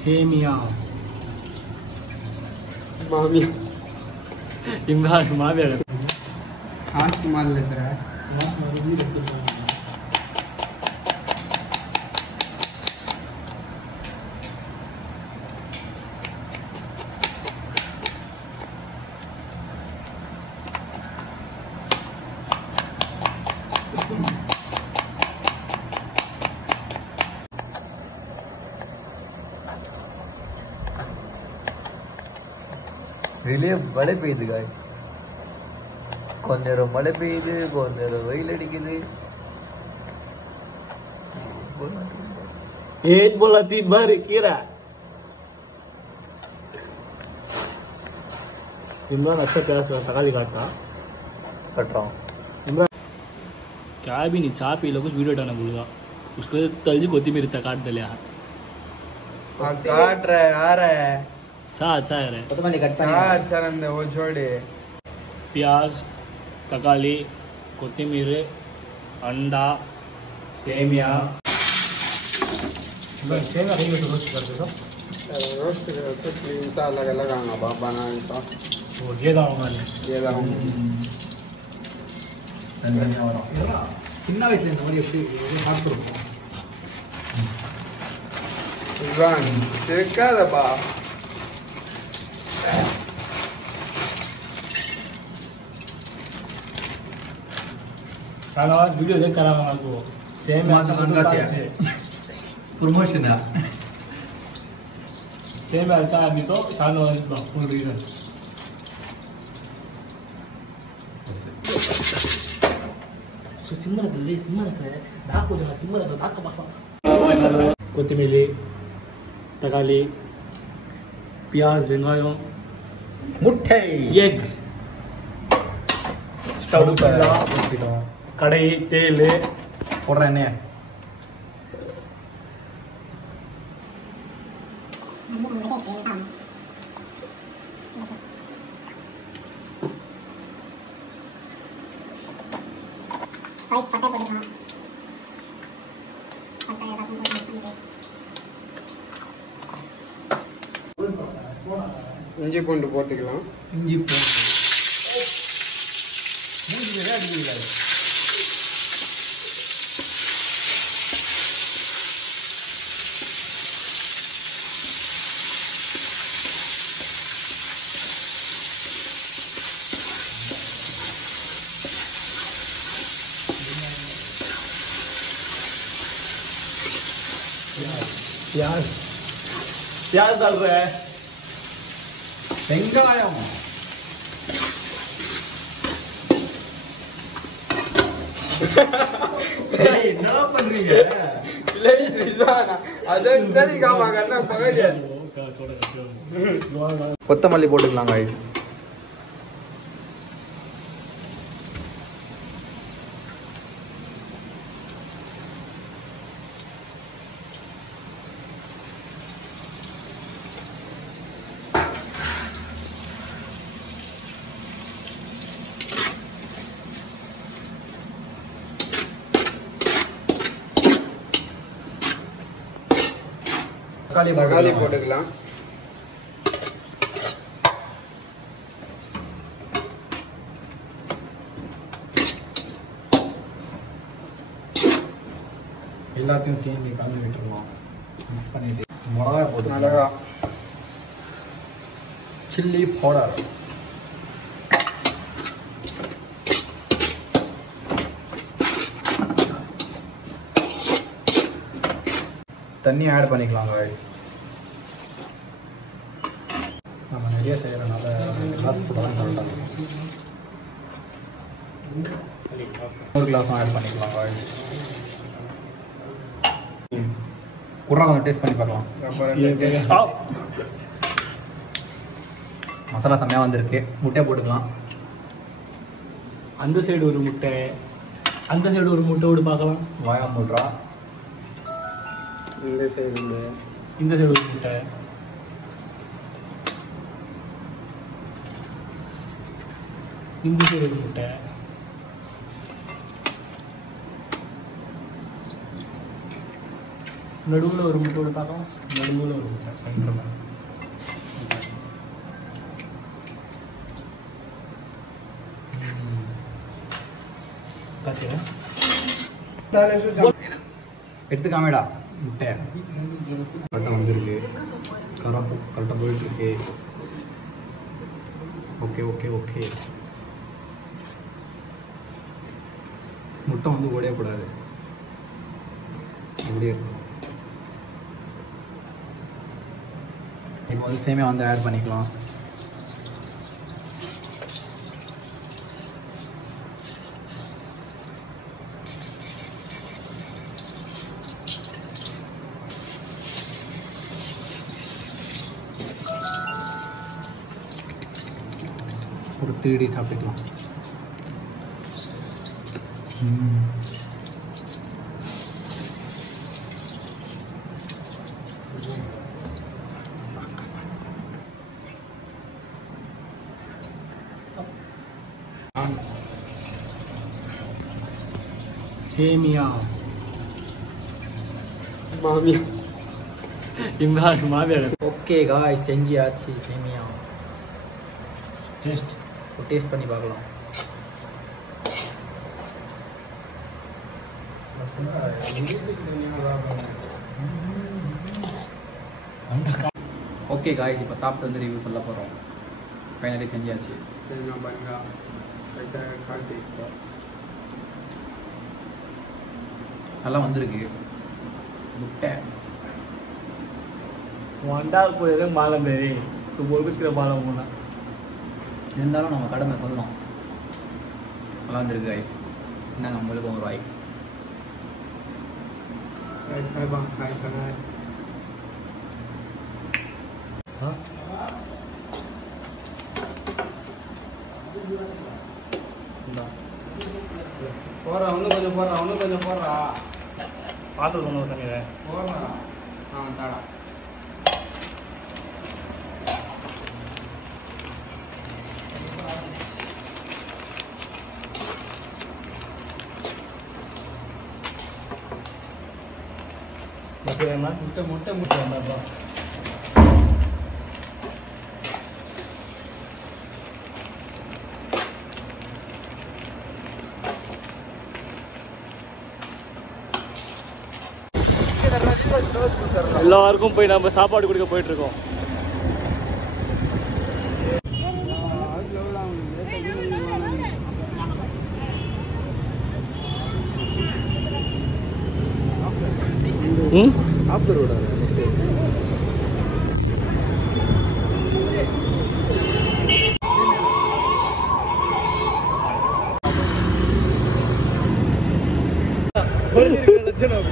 சேமியா மாமியா இம்ரான் மாமியார் ஆஸ்தி மால் लेकर है வெளியே மழை பெய்யுது காய், கொஞ்ச நேரம் மழை பெய்யுது, கொஞ்ச நேரம் வெயில் அடிக்குது. एक बोला थी भर कीरा इमरान अच्छा प्यार से तकाली काटता कट रहा हूँ। इमरान क्या भी नहीं चाह पी लो, कुछ वीडियो डालना भूलगा उसको तलजी कोती मेरी तक काट दिया काट रहा है आ रहा है अच्छा है रे अच्छा नंद वो छोड़े प्याज तकाली कोत्तीमीर अंडा सेमिया सेमिया रोस्ट कर दो रोस्ट करके क्लीन सा अलग अलग आना बाबा ना तो वो ये दाऊंगा ये दाऊं சின்ன வயசுல இந்த மாதிரி எப்படி சாப்பிட்டுருக்கோம் इमरान देखा बा साला आज वीडियो देख कर आया मैं को सेम है प्रमोशन है सेम अच्छा आदमी तो सालो फुल रीजन ಸಿಂಹದಲ್ಲಿ ದಾಕು ಜನ ಸಿಂಹದ ದಾಕ ಬಾಸ ಕೊತ್ತಿಮೀರಿ ತಕಾಲಿ प्याज வெங்காயம் मुट्ठे எக் ஸ்டவ் கடாய் तेल போடுறேனே இஞ்சி பூண்டு போட்டுக்கலாம் இஞ்சி பூண்டு प्याज प्याज डाल रहा है வெங்காயம் என்ன பண்றீங்க கொத்தமல்லி போட்டுக்கலாம் guys. தக்காளி போட்டுக்கலாம் எல்லாத்தையும் சேர்ந்து கலந்து விட்டுருவோம் மிக்ஸ் பண்ணிட்டு மிளகா போட்டு மிளகா சில்லி பவுடர் தண்ணி ஆட் பண்ணிக்கலாம் guys. நம்ம நிறைய செய்கிறனால கிளாஸ் போட்டாலும் கரெக்டாக ஒரு கிளாஸும் ஆட் பண்ணிக்கலாம் guys. குர்ரா கொஞ்சம் டேஸ்ட் பண்ணி பார்க்கலாம். மசாலா செம்மையாக வந்திருக்கு. முட்டை போட்டுக்கலாம். அந்த சைடு ஒரு முட்டை, அந்த சைடு ஒரு முட்டை விட்டு பார்க்கலாம். வாயா மூட்ரா. இந்த சைடு ஒரு முட்டை, இந்த சைடு ஒரு முட்டை, நடுவில் ஒரு முட்டோட பார்க்கலாம். நடுவில் ஒரு முட்டை சென்டர் காய்ச்சிக்கிறேன். எடுத்துக்காமடா முட்டை கரெக்டாக வந்துருக்கு. கரெக்டாக போயிட்டுருக்கு. Okay okay okay. முட்டை வந்து ஓடையக்கூடாது, அப்படியே இருக்கும். இப்போ வந்து சேமியா வந்து ஆட் பண்ணிக்கலாம். ஒரு 3D சாப்பிட்டுக்கலாம். சேமியா மாமியா இம்ரான் மாமியார். ஓகே காய், செஞ்சியாச்சு சேமியா. டேஸ்ட் டேஸ்ட் பண்ணி பார்க்கலாம். ஓகே காய்ஸ், இப்போ சாப்பிட்டு வந்து ரிவ்யூ சொல்ல போகிறோம். ஃபைனலி செஞ்சாச்சு. நல்லா வந்திருக்கு. முட்டை வந்தா போய் மாலம் பேரி இப்போ பொறுப்பிச்சுக்கிற மாலம் போனா இருந்தாலும் நம்ம கடமை சொல்லணும். நல்லா வந்திருக்கு காய்ஸ். என்னங்க உங்களுக்கு ஒரு வாய். போடுறா, இன்னும் கொஞ்சம் போடுறா, இன்னும் கொஞ்சம் போடுறா. பார்த்து சொன்ன தண்ணி போடுறா. தாடா. முட்டை முட்டை முட்டை வந்தாப்பா. எல்லாருக்கும் போய் நம்ம சாப்பாடு கொடுக்க போயிட்டு இருக்கோம். ஆஃப்டர் ரோடா லட்சணம்